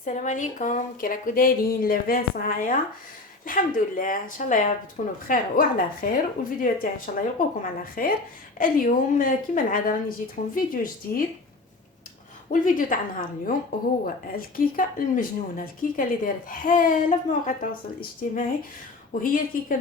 السلام عليكم، كي راكو دايرين؟ لاباس معايا؟ الحمد لله. ان شاء الله يا رب تكونوا بخير وعلى خير، والفيديو تاعي ان شاء الله يلقوكم على خير. اليوم كما العاده راني جيتكم فيديو جديد، والفيديو تاع نهار اليوم هو الكيكه المجنونه، الكيكه اللي دارت حاله في مواقع التواصل الاجتماعي، وهي الكيكه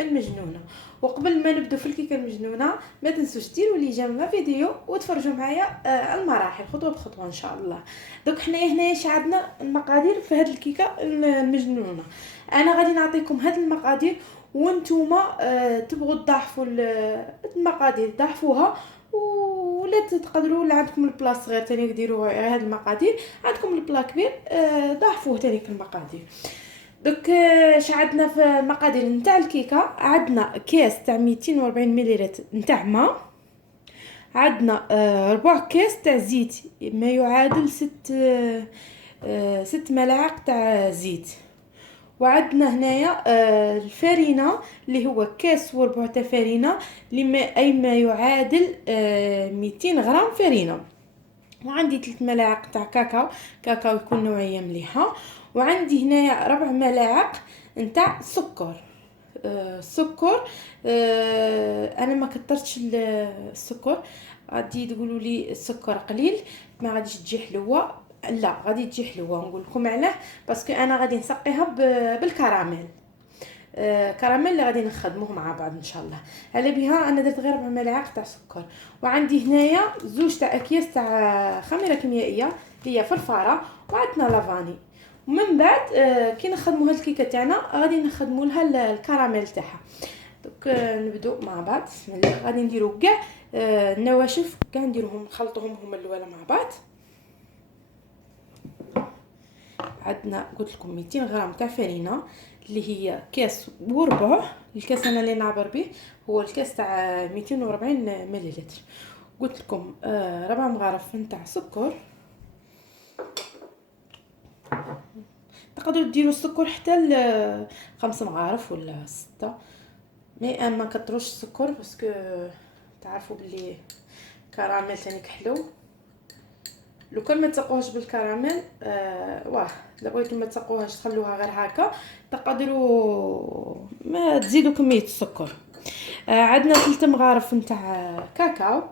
المجنونه. وقبل ما نبدو في الكيكه المجنونه، ما تنسوش ديروا لي جيم فيديو وتفرجوا معايا المراحل خطوه بخطوه ان شاء الله. دوك حنايا هنايا عندنا المقادير في هذه الكيكه المجنونه. انا غادي نعطيكم هذه المقادير، وانتوما تبغوا تضاعفوا المقادير ضاعفوها، ولا تقدروا ولا عندكم البلا صغير تاني ديروا هاد المقادير، عندكم البلا كبير ضاعفوه تاني المقادير. دوك اش عندنا في المقادير نتاع الكيكه؟ عندنا كاس تاع 240 مليلتر نتاع ماء، عندنا ربع كاس تاع زيت ما يعادل 6 ملاعق تاع زيت، وعندنا هنايا الفرينه اللي هو كاس وربع تاع فرينه، اي ما يعادل 200 غرام فرينه. وعندي 3 ملاعق تاع كاكاو يكون نوعيه مليحه، وعندي هنايا 4 ملاعق نتاع سكر. السكر انا ما كترتش السكر، غادي تقولوا لي السكر قليل ما غاديش تجي حلوه. لا، غادي تجي حلوه، نقول لكم علاه. باسكو انا غادي نسقيها بالكراميل، كراميل اللي غادي نخدموه مع بعض ان شاء الله. على بها انا درت غير 4 ملاعق تاع سكر. وعندي هنايا زوج تاع اكياس تاع خميره كيميائيه هي فرفاره، وعندنا لافاني. ومن بعد كي نخدموا هاد الكيكه تاعنا غادي نخدموا لها الكراميل تاعها. دوك نبداو مع بعض. بسم الله. غادي نديروا كاع النواشف، كاع نديروهم نخلطوهم هما الاولى مع بعض. عندنا قلت لكم 200 غرام تاع فرينه اللي هي كاس وربع. الكاس انا اللي نعبر به هو الكاس تاع 240 مليلتر. قلت لكم 4 مغارف نتاع سكر. تقدروا ديروا السكر حتى 5 مغارف ولا 6، ما كتروش السكر باسكو تعرفوا بلي كراميل تاني حلو. لو كان ما تسقوهاش بالكراميل واه، الا بغيتو ما تسقوهاش تخلوها غير هكا، تقدروا ما تزيدوا كميه السكر. عندنا 3 مغارف نتاع كاكاو.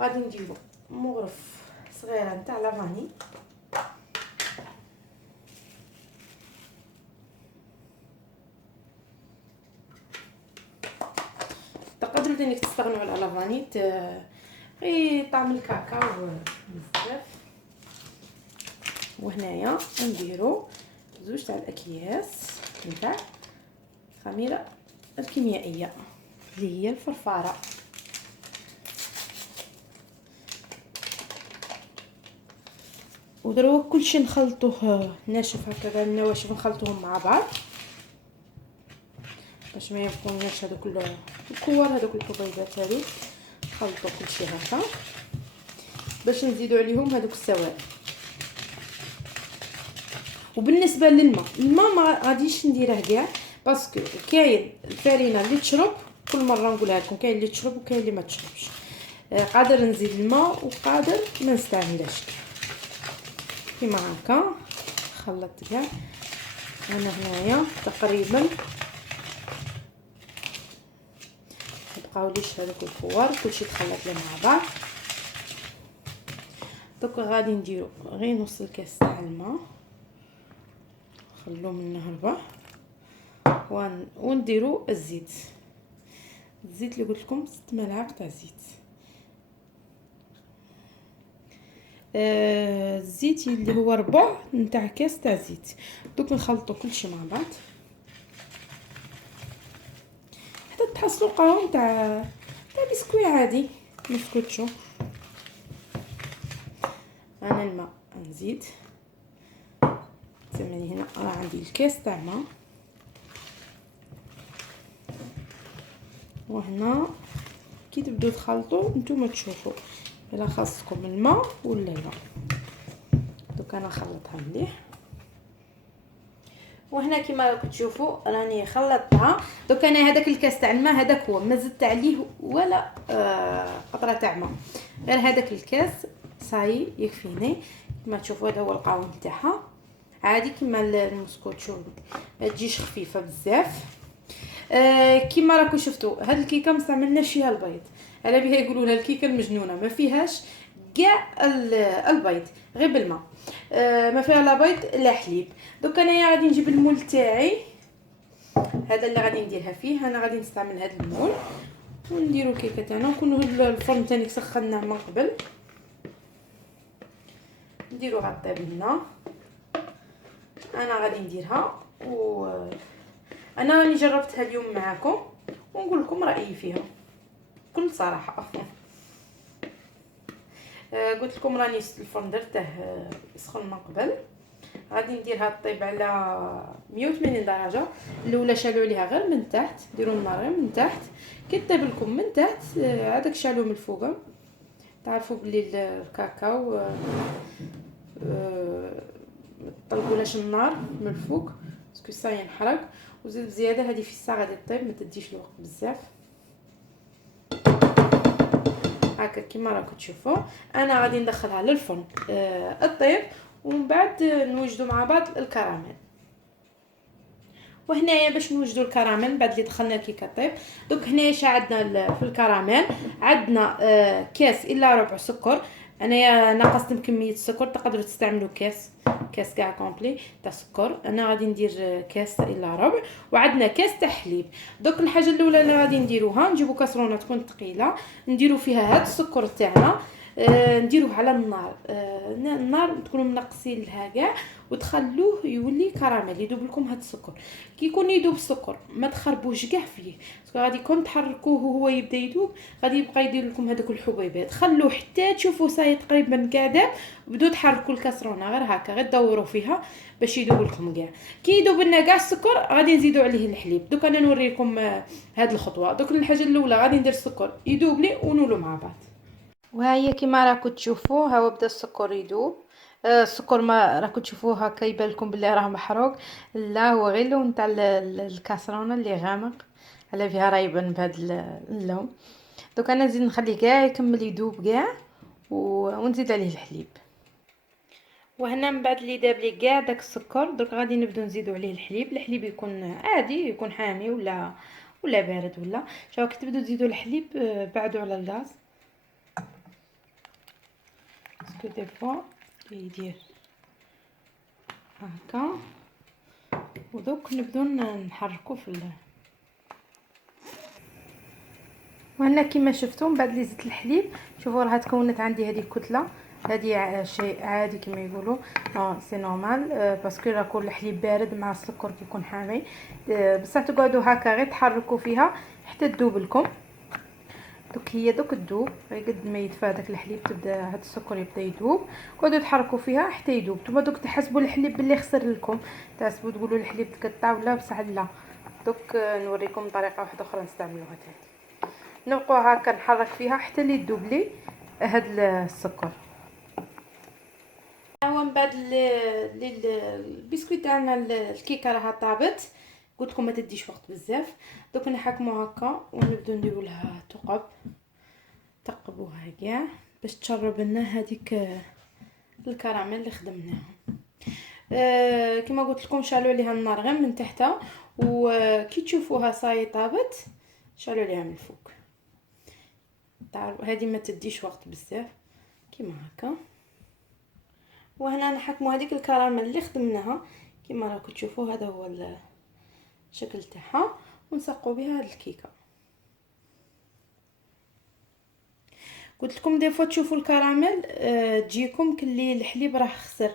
غادي نديرو مغرف صغيره نتاع لافاني، تقدروا تاني تستغنوا على لافاني غير طعم الكاكاو بزاف. وهنايا نديرو زوج تاع الاكياس نتاع خميره الكيميائيه اللي هي الفرفاره. ودروا كلشي نخلطوه ناشف هكذا، النواشف نخلطوهم مع بعض باش ما يبقوناش هذوك الكور، هذوك الحبيبات هذو. نخلطوا كلشي هكا باش نزيدوا عليهم هذوك السوائل. وبالنسبه للماء، الماء ما غاديش نديره كاع باسكو كاين الفرينه اللي تشرب، كل مره نقولها لكم كاين اللي تشرب وكاين اللي ما تشربش. قادر نزيد الماء وقادر ما نستعملهاش كيما هكا. خلطت كاع انا هنايا تقريبا مبقاوليش هذوك الكوار، كلشي تخلط لي مع بعض. دوك غادي نديرو غير نص الكاس تاع الماء، نخلو منه ربع، ونديرو الزيت اللي قلت لكم 6 ملاعق تاع زيت. الزيت اللي هو ربع نتاع كاس تاع زيت. دوك نخلطوا كلشي مع بعض حتى تحصلوا قهوه تاع بسكوي عادي مسكوتشو. انا الماء نزيد ثمانية. هنا راه عندي الكاس تاع الماء، وهنا كي تبداو تخلطوا نتوما تشوفوا الا خاصكم الماء ولا لا. دوك انا نخلطها مليح، وهنا كما راكم تشوفوا راني خلطتها. دوك انا هذاك الكاس تاع الماء هذاك هو، ما زدت عليه ولا قطره تاع ماء، غير هذاك الكاس صاي يكفيني. كما تشوفوا هذا هو القوام تاعها. عادي كيما المسكوتشو، ما تجيش خفيفه بزاف. كيما راكم شفتوا هاد الكيكه ما استعملناش فيها البيض، على بها يقولوا لها الكيكه المجنونه، ما فيهاش كاع البيض، غير بالماء. ما فيها لا بيض لا حليب. دوك انايا غادي نجيب المول تاعي، هذا اللي غادي نديرها فيه. انا غادي نستعمل هذا المول ونديرو الكيكه تاعنا. نكونوا الفرن تاني سخناه من قبل، نديرو غطا بينا. انا غادي نديرها و انا راني جربتها اليوم معاكم ونقول لكم رايي فيها بكل صراحه. قلت لكم راني الفرن درته سخن من قبل. غادي نديرها طيب على 180 درجه. الاولى شالوا عليها غير من تحت، ديروا النار غير من تحت. كي طيب لكم من تحت هذاك شالوه من الفوق. تعرفوا بلي الكاكاو طلقولاش النار من الفوق باسكو سا ينحرق. وزيد بزياده هذه في الساعه غادي طيب، ما تديش الوقت بزاف. هكا كيما راكم تشوفوا. انا غادي ندخلها للفرن الطيب، ومن بعد نوجدوا مع بعض الكراميل. وهنايا باش نوجدوا الكراميل بعد اللي دخلنا الكيكه طيب، دوك هنايا شا عندنا في الكراميل عندنا كاس الا ربع سكر. انايا نقصت بكميه السكر، تقدروا تستعملوا كاس كاع كومبلي تاع سكر. انا غادي ندير كاس الا ربع. وعندنا كاس تاع حليب. دوك الحاجه الاولى اللي غادي نديروها، نجيبوا كاسرونه تكون ثقيله، نديروا فيها هاد السكر تاعنا، نديروه على النار. النار تكونوا منقصين لها كاع وتخلوه يولي كراميل، يذوب لكم هاد السكر. كي يكون يذوب السكر ما تخربوش كاع فيه، باسكو غادي كون تحركوه وهو يبدا يذوب غادي يبقى يدير لكم هذوك الحبيبات. خلوه حتى تشوفوا ساي تقريبا كاع داب، بدو تحركوا الكاسرونه غير هكا، غير دوروا فيها باش يذوب لكم كاع. كي يذوب لنا كاع السكر غادي نزيدوا عليه الحليب. دوك انا نوريكم هاد الخطوه. دوك الحاجه الاولى غادي ندير السكر يذوب لي ونولوا مع بعض. وهي كيما راكم تشوفوا ها بدا السكر يذوب. السكر ما راكم تشوفوه هكا يبان لكم بلي راه محروق، لا هو غير اللون تاع الكاسرونه اللي غامق على فيها راه يبان بهذا اللون. دوك انا نزيد نخليه كاع يكمل يذوب كاع ونزيد عليه الحليب. وهنا من بعد اللي داب لي كاع داك السكر، دوك غادي نبداو نزيدوا عليه الحليب. الحليب يكون عادي، يكون حامي ولا بارد ولا. شوفوا كي تبداو تزيدوا الحليب بعدوا على الغاز، باسكو دي فوا يدير هكا. ودوك نبداو نحركو في وهنا كيما شفتوا من بعد اللي زدت الحليب، شوفوا راه تكونت عندي هذه الكتله. هذه شيء عادي كما يقولوا، سي نورمال، باسكو راه كل الحليب بارد مع السكر كيكون حامي. بصح تقعدوا هكا غير تحركوا فيها حتى تذوب لكم. دوك تذوب غير قد ما يدفى داك الحليب تبدا هاد السكر يبدا يذوب. قعدوا تحركوا فيها حتى يذوب. نتوما دوك تحسبوا الحليب باللي خسر لكم، تحسبوا تقولوا الحليب تقطع ولا بصح لا. دوك نوريكم طريقه واحده اخرى نستعملوها تاني. نبقوا هكا نحرك فيها حتى اللي تذوب لي هاد السكر. من بعد البسكويت تاعنا الكيكه راها طابت، قلت لكم ما تديش وقت بزاف. دوك نحكموا هكا ونبداو نديروا لها تقبوها كاع باش تشرب لنا هذيك الكراميل اللي خدمناها. كما قلت لكم شالوا عليها النار غير من تحتها، وكي تشوفوها صاي طابت شالوا عليها من الفوق. تعرفوا هذه ما تديش وقت بزاف كيما هكا. وهنا نحكموا هذيك الكراميل اللي خدمناها كيما راكم تشوفوا، هذا هو الشكل تاعها، ونسقوا بها هذه الكيكه. قلت لكم دي فوا تشوفوا الكراميل تجيكم كلي الحليب راه خسر،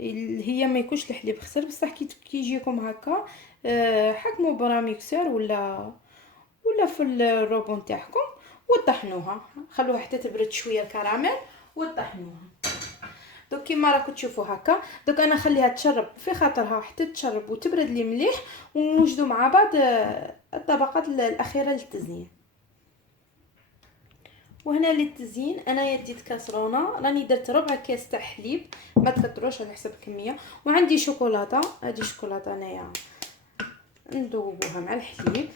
هي ما يكونش الحليب خسر بصح كي يجيكم هكا حكموا براميكسور ولا في الروبون تاعكم وطحنوها، خلوها حتى تبرد شويه الكراميل وطحنوها. دوك كيما راكم تشوفوا هكا. دوك انا خليها تشرب في خاطرها حتى تشرب وتبرد لي مليح، ونوجدوا مع بعض الطبقات الاخيره للتزيين. وهنا للتزيين انا ديت كاسرونه، راني درت ربع كاس تاع حليب، ما تكثروش على حسب الكميه. وعندي شوكولاته، هذه شوكولاته انايا ندوبوها مع الحليب.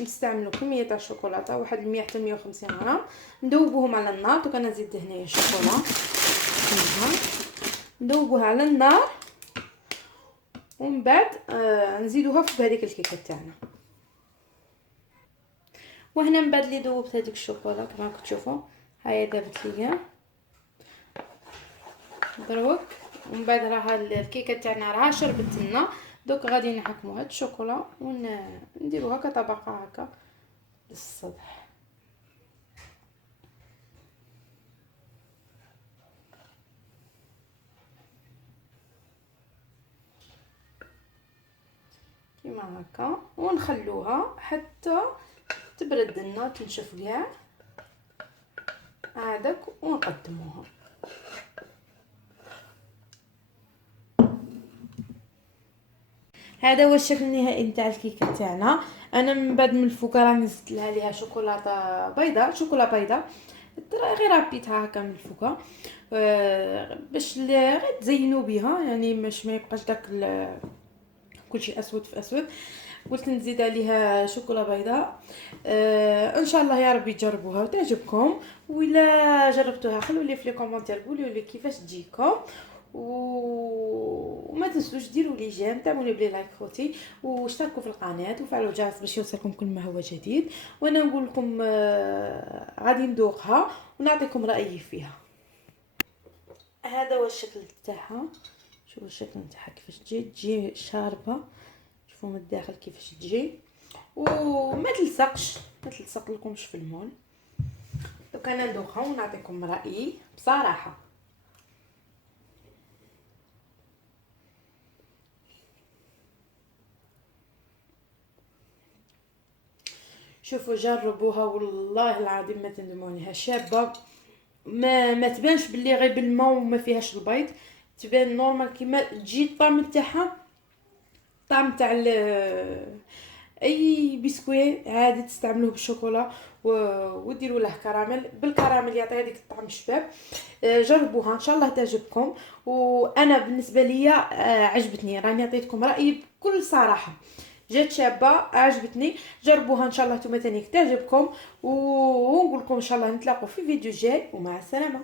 نستعملوا كميه تاع الشوكولاته، واحد 100 حتى 150 غرام، ندوبوهم على النار. دوك انا نزيد هنايا الشوكولا نسخنوها ندوبوها على النار، ومن بعد نزيدوها في هذيك الكيكه تاعنا. وهنا من بعد اللي ذوبت هذيك الشوكولا كما راكم تشوفوا، هاهي ذابت ليا دروك. ومن بعد راها الكيكه تاعنا راها شربت لنا. دوك غادي نحكموا هاد الشوكولا ونديروها كطبقه هكا للسطح. كيما هكا، ونخلوها حتى تبرد لنا تنشف كاع هذاك ونقدموها. هذا هو الشكل النهائي نتاع الكيكه تاعنا. انا من بعد من الفوق راني زدت لها ليها شوكولاته بيضاء، شوكولا بيضاء غير ربيتها هكا من الفوق باش غير تزينوا بها، يعني باش ما يبقاش داك كلشي اسود في اسود. قلت نزيد عليها شوكولا بيضاء. ان شاء الله يا ربي تجربوها وتعجبكم، ولا جربتوها خلوا لي في لي كومونتير قولوا لي كيفاش تجيكم. وما تنسوش ديروا لي جيم، تعملوا لي لايك خوتي، واشتركوا في القناه وفعلوا الجرس باش يوصلكم كل ما هو جديد. وانا نقول لكم غادي ندوقها ونعطيكم رايي فيها. هذا هو الشكل تاعها، شوفوا الشكل تاعها كيفاش تجي شاربه، شوفوا من الداخل كيفاش تجي وما تلصقش، ما تلصق لكمش في المول. دوك انا ندوقها ونعطيكم رايي بصراحه. شوفوا جربوها والله العظيم ما تندموا عليها، شابه ما تبانش باللي غير بالماء وما فيهاش البيض، تبان نورمال كيما تجي الطعم تاعها طعم تاع اي بسكويت عادي تستعملوه بالشوكولا وديروا له كراميل، بالكراميل يعطي هذيك الطعم الشباب. جربوها ان شاء الله تعجبكم. وانا بالنسبه ليا عجبتني، راني عطيتكم رايي بكل صراحه، جات شابه عجبتني. جربوها ان شاء الله نتوما تاني تعجبكم، ونقول لكم ان شاء الله نتلاقوا في فيديو جاي، ومع السلامه.